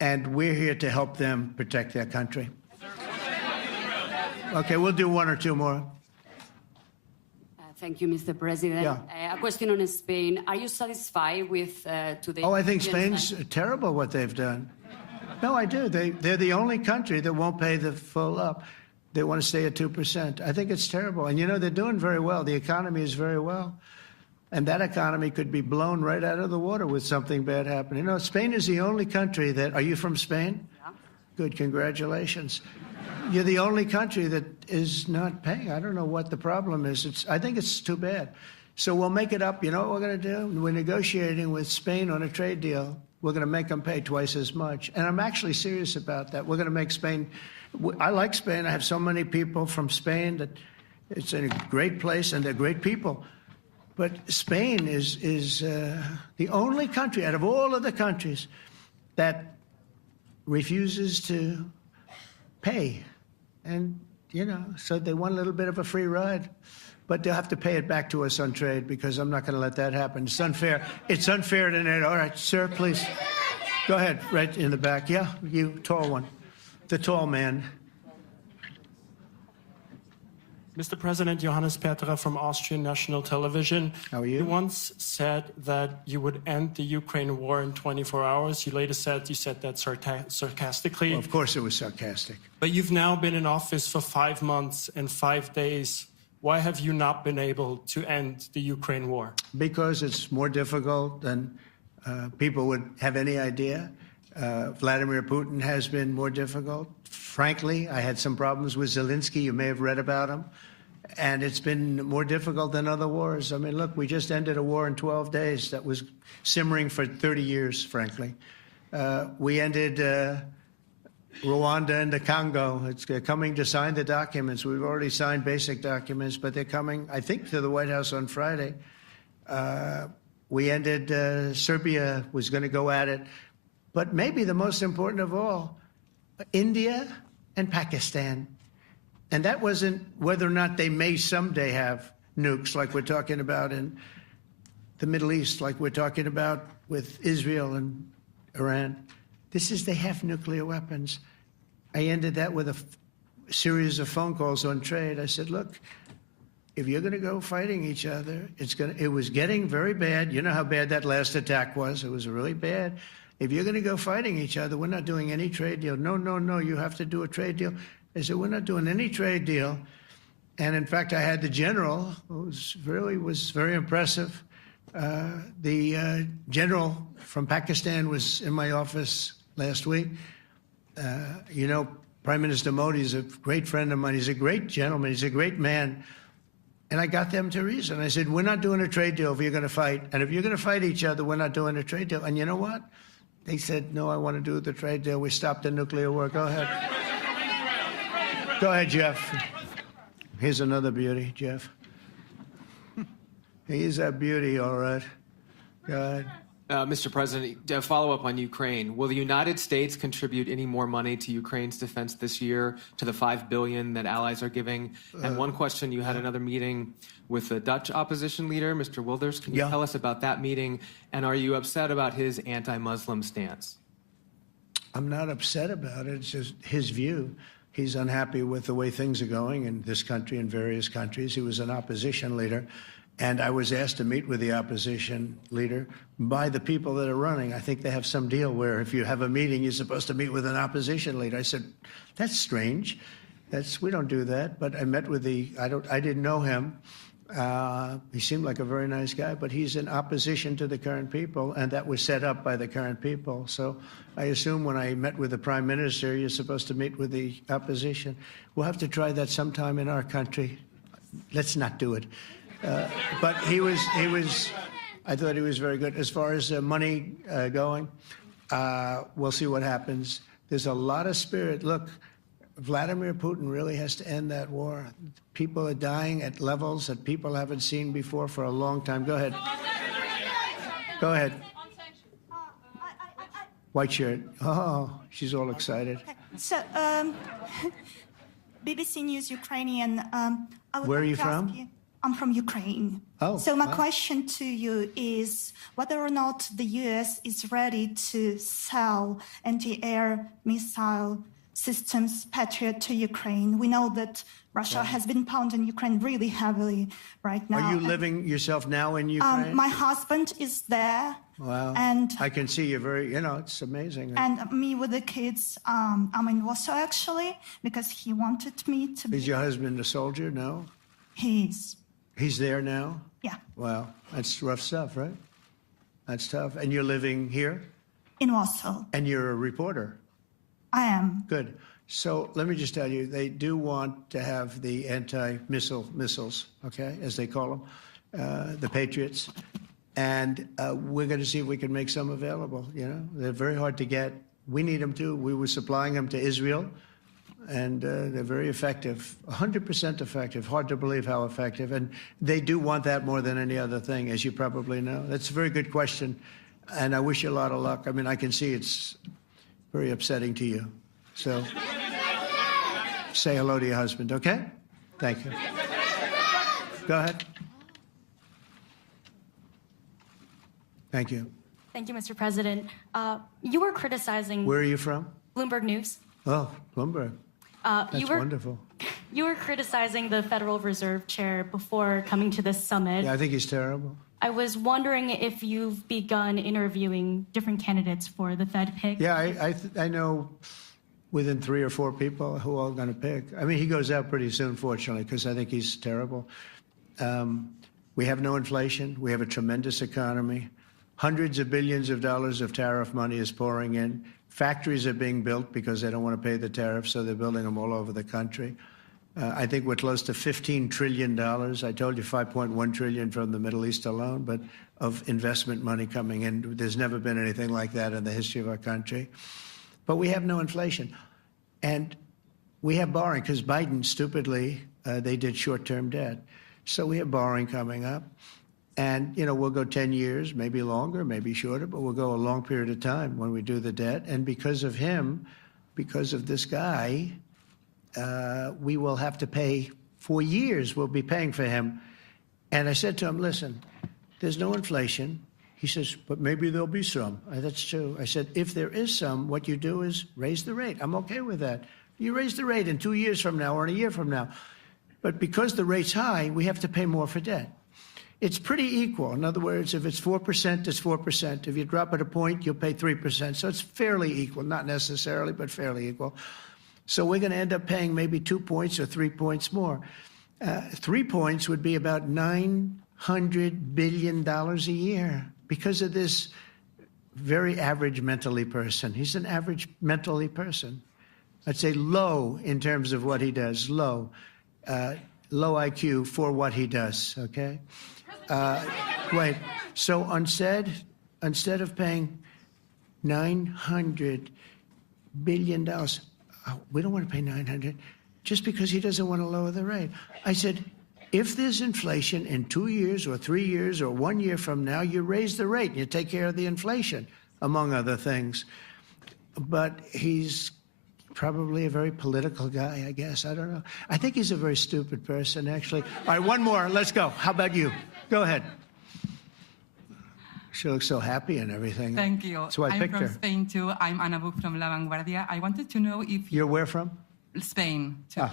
and we're here to help them protect their country. Okay, we'll do one or two more. Thank you, Mr. President. Yeah. A question on Spain. Are you satisfied with today? Oh, I think Spain's terrible what they've done. No, I do. They're the only country that won't pay the full up. They want to stay at 2%. I think it's terrible. And, they're doing very well. The economy is very well. And that economy could be blown right out of the water with something bad happening. Spain is the only country that... Are you from Spain? Yeah. Good, congratulations. You're the only country that is not paying. I don't know what the problem is. I think it's too bad. So we'll make it up. You know what we're going to do? We're negotiating with Spain on a trade deal. We're going to make them pay twice as much. And I'm actually serious about that. We're going to make Spain... I like Spain. I have so many people from Spain that it's a great place and they're great people. But Spain is the only country out of all of the countries that refuses to pay. And, so they want a little bit of a free ride. But they'll have to pay it back to us on trade because I'm not going to let that happen. It's unfair. It's unfair to NATO. All right, sir, please. Go ahead, right in the back. Yeah, you, tall one. The tall man. Mr. President, Johannes Petra from Austrian National Television. How are you? You once said that you would end the Ukraine war in 24 hours. You later said that sarcastically. Well, of course it was sarcastic. But you've now been in office for 5 months and 5 days. Why have you not been able to end the Ukraine war? Because it's more difficult than people would have any idea. Vladimir Putin has been more difficult. Frankly, I had some problems with Zelensky. You may have read about him. And it's been more difficult than other wars. I mean, look, we just ended a war in 12 days that was simmering for 30 years, frankly. We ended Rwanda and the Congo. It's coming to sign the documents. We've already signed basic documents, but they're coming, I think, to the White House on Friday. We ended, Serbia was going to go at it. But maybe the most important of all, India and Pakistan. And that wasn't whether or not they may someday have nukes like we're talking about in the Middle East, like we're talking about with Israel and Iran. This is they have nuclear weapons. I ended that with a series of phone calls on trade. I said, look, if you're going to go fighting each other, it was getting very bad. You know how bad that last attack was. It was really bad. If you're going to go fighting each other, we're not doing any trade deal. No, you have to do a trade deal. I said, we're not doing any trade deal. And in fact, I had the general, who was very impressive. The general from Pakistan was in my office last week. You know, Prime Minister Modi is a great friend of mine. He's a great gentleman. He's a great man. And I got them to reason. I said, we're not doing a trade deal if you're going to fight. And if you're going to fight each other, we're not doing a trade deal. And you know what? They said, no, I want to do the trade deal. We stopped the nuclear war. Go ahead. Go ahead, Jeff. Here's another beauty, Jeff. He's a beauty, all right. Go ahead. Mr. President, to follow up on Ukraine, will the United States contribute any more money to Ukraine's defense this year to the $5 billion that allies are giving? And one question, you had another meeting with the Dutch opposition leader, Mr. Wilders. Can you tell us about that meeting? And are you upset about his anti-Muslim stance? I'm not upset about it. It's just his view. He's unhappy with the way things are going in this country and various countries. He was an opposition leader. And I was asked to meet with the opposition leader by the people that are running. I think they have some deal where if you have a meeting, you're supposed to meet with an opposition leader. I said, that's strange. We don't do that. But I met with I didn't know him. He seemed like a very nice guy, but he's in opposition to the current people, and that was set up by the current people. So I assume when I met with the Prime Minister, you're supposed to meet with the opposition. We'll have to try that sometime in our country. Let's not do it. But I thought he was very good. As far as money going, we'll see what happens. There's a lot of spirit. Look, Vladimir Putin really has to end that war. People are dying at levels that people haven't seen before for a long time. Go ahead. Go ahead. White shirt. Oh, she's all excited. So, BBC News Ukrainian. Where are you from? I'm from Ukraine. Oh, so my question to you is whether or not the U.S. is ready to sell anti-air missile systems Patriot to Ukraine. We know that Russia has been pounding Ukraine really heavily right now. Are you living yourself now in Ukraine? My husband is there. Wow. And I can see you're very, it's amazing. And me with the kids, I'm in Warsaw actually, because he wanted me to be. Is your husband a soldier? No? He's there now? Yeah. Wow. That's rough stuff, right? That's tough. And you're living here? In Warsaw. And you're a reporter? I am. Good. So let me just tell you, they do want to have the missiles, okay, as they call them, the Patriots. And we're going to see if we can make some available, They're very hard to get. We need them too. We were supplying them to Israel. And they're very effective, 100% effective. Hard to believe how effective. And they do want that more than any other thing, as you probably know. That's a very good question. And I wish you a lot of luck. I mean, I can see it's very upsetting to you. So say hello to your husband, okay? Thank you. Go ahead. Thank you. Thank you, Mr. President. You were criticizing... Where are you from? Bloomberg News. Oh, Bloomberg. That's wonderful. You were criticizing the Federal Reserve Chair before coming to this summit. Yeah, I think he's terrible. I was wondering if you've begun interviewing different candidates for the Fed pick. Yeah, I know within 3 or 4 people who are going to pick. I mean, he goes out pretty soon, fortunately, because I think he's terrible. We have no inflation. We have a tremendous economy. Hundreds of billions of dollars of tariff money is pouring in. Factories are being built because they don't want to pay the tariffs, so they're building them all over the country. I think we're close to $15 trillion. I told you $5.1 trillion from the Middle East alone, but of investment money coming in. There's never been anything like that in the history of our country. But we have no inflation. And we have borrowing because Biden, stupidly, they did short-term debt. So we have borrowing coming up. And, you know, we'll go 10 years, maybe longer, maybe shorter, but we'll go a long period of time when we do the debt. And because of him, because of this guy, we will have to pay for years. We'll be paying for him. And I said to him, listen, there's no inflation. He says, but maybe there'll be some. That's true. I said, if there is some, what you do is raise the rate. I'm okay with that. You raise the rate in 2 years from now or in a year from now. But because the rate's high, we have to pay more for debt. It's pretty equal. In other words, if it's 4%, it's 4%. If you drop it a point, you'll pay 3%. So it's fairly equal, not necessarily, but fairly equal. So we're going to end up paying maybe 2 points or 3 points more. 3 points would be about $900 billion a year because of this very average mentally person. He's an average mentally person. I'd say low in terms of what he does, low IQ for what he does, okay? Wait, so instead of paying $900 billion, we don't want to pay 900 just because he doesn't want to lower the rate. I said, if there's inflation in 2 years or 3 years or 1 year from now, you raise the rate and you take care of the inflation, among other things. But he's probably a very political guy, I guess. I don't know. I think he's a very stupid person, actually. All right, one more. Let's go. How about you? Go ahead. She looks so happy and everything. Thank you. That's why I picked her. I'm from Spain, too. I'm Ana Buch from La Vanguardia. I wanted to know if... You're where from? Spain, too.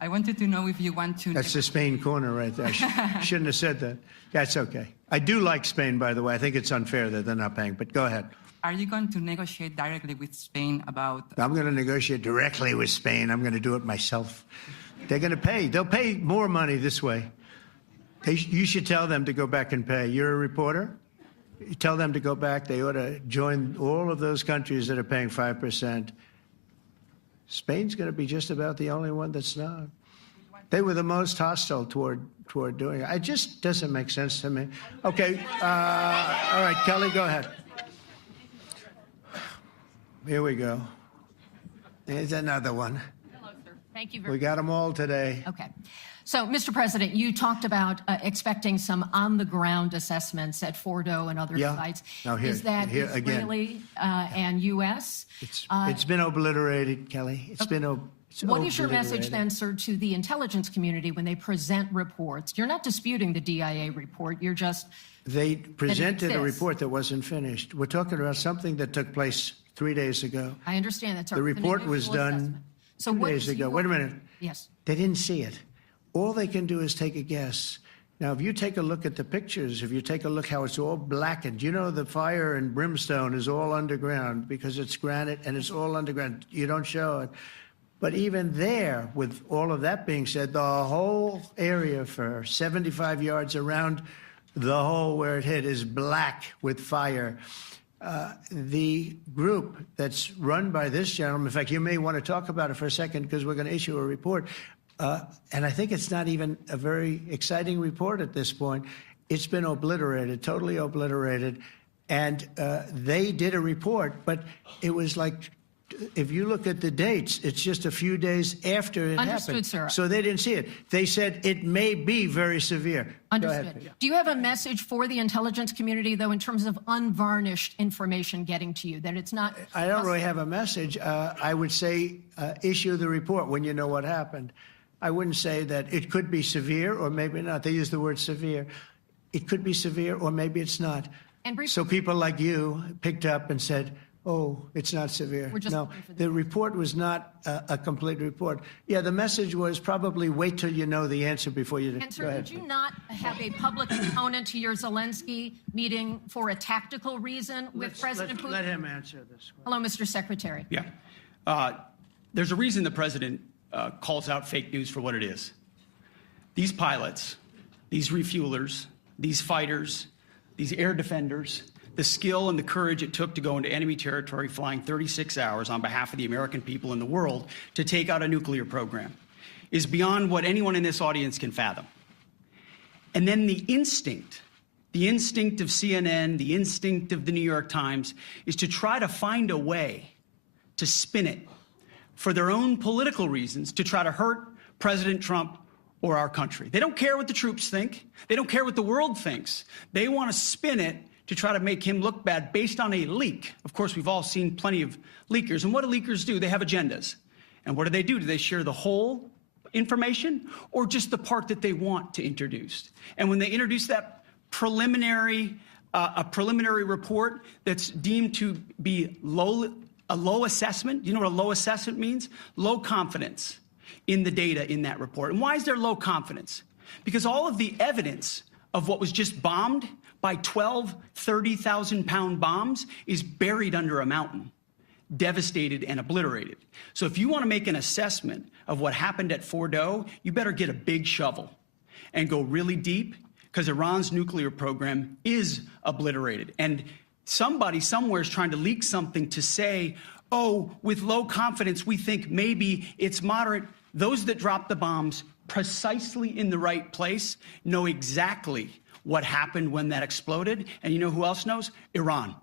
I wanted to know if you want to... That's the Spain corner right there. I shouldn't have said that. That's okay. I do like Spain, by the way. I think it's unfair that they're not paying, but go ahead. Are you going to negotiate directly with Spain about... I'm going to negotiate directly with Spain. I'm going to do it myself. They're going to pay. They'll pay more money this way. You should tell them to go back and pay. You're a reporter? You tell them to go back. They ought to join all of those countries that are paying 5%. Spain's going to be just about the only one that's not. They were the most hostile toward doing it. It just doesn't make sense to me. Okay. All right, Kelly, go ahead. Here we go. There's another one. Hello, sir. Thank you We got them all today. Okay. So, Mr. President, you talked about expecting some on-the-ground assessments at Fordo and other sites. Now here, is that here Israeli and U.S.? It's been obliterated, Kelly. It's been What is your message then, sir, to the intelligence community when they present reports? You're not disputing the DIA report. You're just... They presented a report that wasn't finished. We're talking about something that took place 3 days ago. I understand that, sir. The report was done 2 days ago. Wait a minute. Yes. They didn't see it. All they can do is take a guess. Now, if you take a look at the pictures, if you take a look how it's all blackened, you know the fire and brimstone is all underground because it's granite and it's all underground. You don't show it. But even there, with all of that being said, the whole area for 75 yards around the hole where it hit is black with fire. The group that's run by this gentleman, in fact, you may want to talk about it for a second because we're going to issue a report. And I think it's not even a very exciting report at this point. It's been obliterated, totally obliterated. And they did a report, but it was like, if you look at the dates, it's just a few days after it happened. Sir. So they didn't see it. They said it may be very severe. Understood. Do you have a message for the intelligence community, though, in terms of unvarnished information getting to you, that it's not... I don't really have a message. I would say issue the report when you know what happened. I wouldn't say that it could be severe or maybe not. They use the word severe. It could be severe or maybe it's not. So people like you picked up and said, oh, it's not severe. No, the report was not a complete report. Yeah, the message was probably wait till you know the answer before you... And sir, did you not have a public component to your Zelensky meeting for a tactical reason with President Putin? Let him answer this one. Hello, Mr. Secretary. Yeah. There's a reason the president calls out fake news for what it is. These pilots, these refuelers, these fighters, these air defenders, the skill and the courage it took to go into enemy territory flying 36 hours on behalf of the American people and the world to take out a nuclear program is beyond what anyone in this audience can fathom. And then the instinct of CNN, the instinct of the New York Times is to try to find a way to spin it for their own political reasons to try to hurt President Trump or our country. They don't care what the troops think. They don't care what the world thinks. They want to spin it to try to make him look bad based on a leak. Of course, we've all seen plenty of leakers. And what do leakers do? They have agendas. And what do? Do they share the whole information or just the part that they want to introduce? And when they introduce that preliminary, a preliminary report that's deemed to be a low assessment, you know what a low assessment means? Low confidence in the data in that report. And why is there low confidence? Because all of the evidence of what was just bombed by 12 30,000-pound bombs is buried under a mountain, devastated and obliterated. So if you want to make an assessment of what happened at Fordo, you better get a big shovel and go really deep, because Iran's nuclear program is obliterated. And somebody somewhere is trying to leak something to say, oh, with low confidence, we think maybe it's moderate. Those that dropped the bombs precisely in the right place know exactly what happened when that exploded. And you know who else knows? Iran.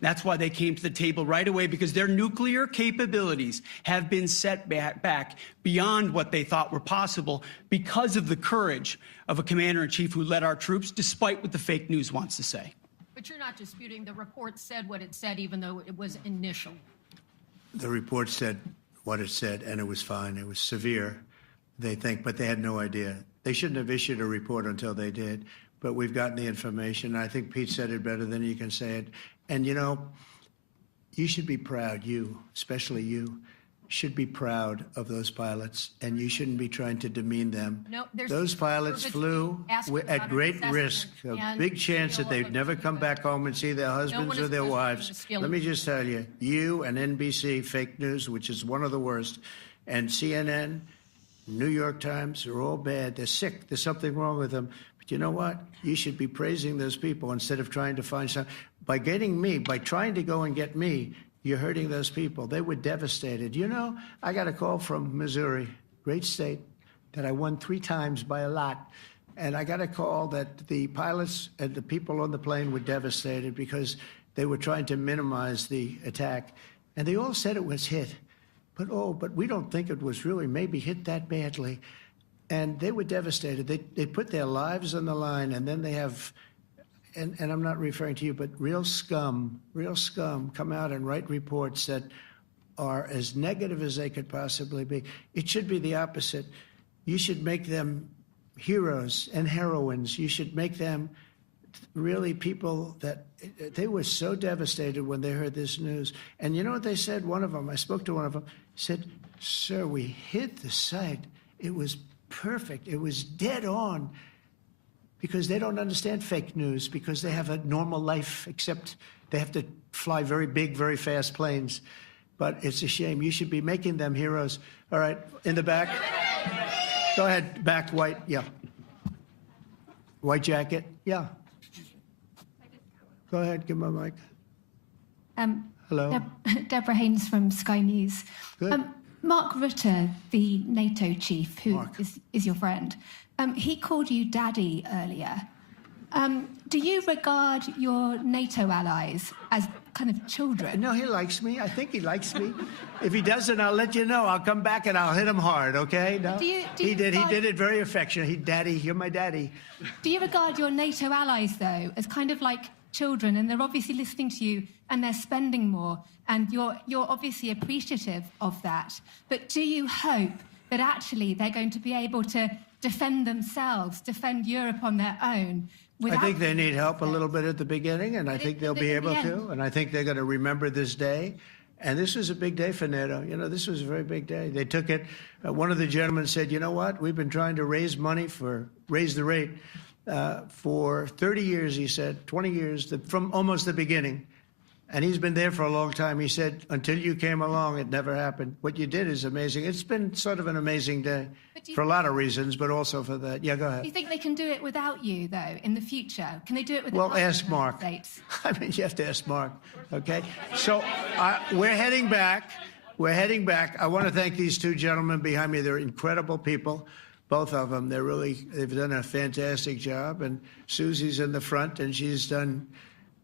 That's why they came to the table right away, because their nuclear capabilities have been set back beyond what they thought were possible because of the courage of a commander-in-chief who led our troops, despite what the fake news wants to say. But you're not disputing the report said what it said, even though it was initial. The report said what it said, and it was fine. It was severe, they think, but they had no idea. They shouldn't have issued a report until they did, but we've gotten the information. I think Pete said it better than you can say it. And, you know, you should be proud, you, especially you, should be proud of those pilots, and you shouldn't be trying to demean them. No, those pilots flew at great risk, a big chance that they'd never come back home and see their husbands or their wives. Let me just tell you, you and NBC, fake news, which is one of the worst, and CNN, New York Times are all bad. They're sick. There's something wrong with them. But you know what? You should be praising those people instead of trying to find some. By getting me, by trying to go and get me, you're hurting those people. They were devastated. You know, I got a call from Missouri, great state, that I won 3 times by a lot. And I got a call that the pilots and the people on the plane were devastated because they were trying to minimize the attack. And they all said it was hit. But we don't think it was really maybe hit that badly. And they were devastated. They put their lives on the line, and then they have, and I'm not referring to you, but real scum come out and write reports that are as negative as they could possibly be. It should be the opposite. You should make them heroes and heroines. You should make them really people that they were so devastated when they heard this news. And you know what they said? One of them, I spoke to one of them, said, "Sir, we hit the site. It was perfect. It was dead on." Because they don't understand fake news, because they have a normal life, except they have to fly very big, very fast planes. But it's a shame. You should be making them heroes. All right, in the back. Go ahead, back, white, yeah. White jacket, yeah. Go ahead, give my mic. Hello. Deborah Haynes from Sky News. Good. Mark Rutte, the NATO chief, who is your friend, he called you daddy earlier. Do you regard your NATO allies as kind of children? No, he likes me. I think he likes me. If he doesn't, I'll let you know. I'll come back and I'll hit him hard, okay? No? He did it very affectionate. Daddy, you're my daddy. Do you regard your NATO allies, though, as kind of like children, and they're obviously listening to you and they're spending more, and you're obviously appreciative of that, but do you hope that actually they're going to be able to defend themselves, defend Europe on their own? I think they need help a little bit at the beginning, and I think they'll be able to, and I think they're going to remember this day. And this was a big day for NATO. You know, this was a very big day. They took it. One of the gentlemen said, you know what? We've been trying to raise the rate for 30 years, he said, 20 years, from almost the beginning. And he's been there for a long time. He said, until you came along, it never happened. What you did is amazing. It's been sort of an amazing day for a lot of reasons, but also for that. Yeah, go ahead. Do you think they can do it without you, though, in the future? Can they do it without Well, ask Mark. I mean, you have to ask Mark, okay? So we're heading back. We're heading back. I want to thank these 2 gentlemen behind me. They're incredible people, both of them. They've done a fantastic job. And Susie's in the front, and she's done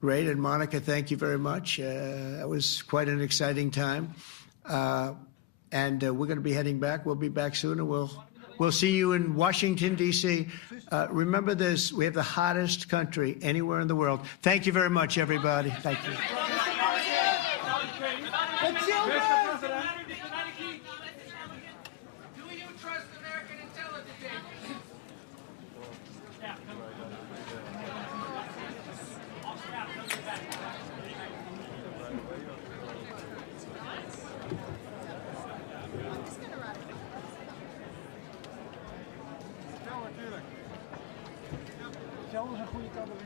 great. And Monica, thank you very much. That was quite an exciting time. and we're going to be heading back. We'll be back soon, and we'll see you in Washington, D.C. Remember this, we have the hottest country anywhere in the world. Thank you very much, everybody. Thank you. Zelfs een goede cabaret.